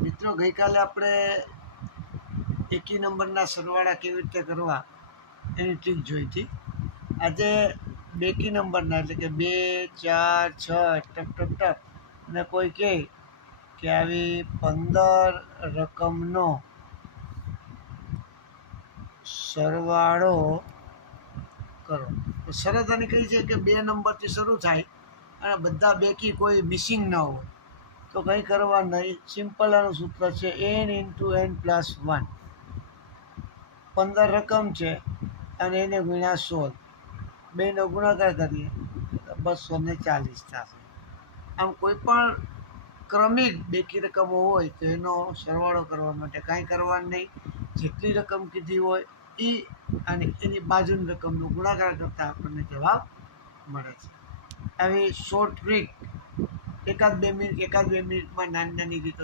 મિત્રો, ગઈકાલે આપણે એકી નંબરના સરવાળા કેવી રીતે કરવા એની ટ્રીક જોઈ હતી. આજે બેકી નંબરના એટલે કે 2, 4, 6 ટક ટક ટક અને કોઈ કહે કે આવી 15 રકમનો સરવાળો કરો. તો શરત આની કઈ છે કે 2 નંબરથી શરૂ થાય અને બધા બેકી કોઈ મિસિંગ ન હોય. તો કંઈ કરવા નહીં, સિમ્પલ આનું સૂત્ર છે n×n+1. 15 રકમ છે અને એને ગુણ્યા 16, બેનો ગુણાકાર કરીએ તો 240 થશે. આમ કોઈ પણ ક્રમિક બેકી રકમો હોય તો એનો સરવાળો કરવા માટે કાંઈ કરવાનું નહીં. જેટલી રકમ કીધી હોય એ અને એની બાજુની રકમનો ગુણાકાર કરતાં આપણને જવાબ મળે છે. આવી શોર્ટ ટ્રીક એકાદ બે મિનિટમાં નાની નાની રીતો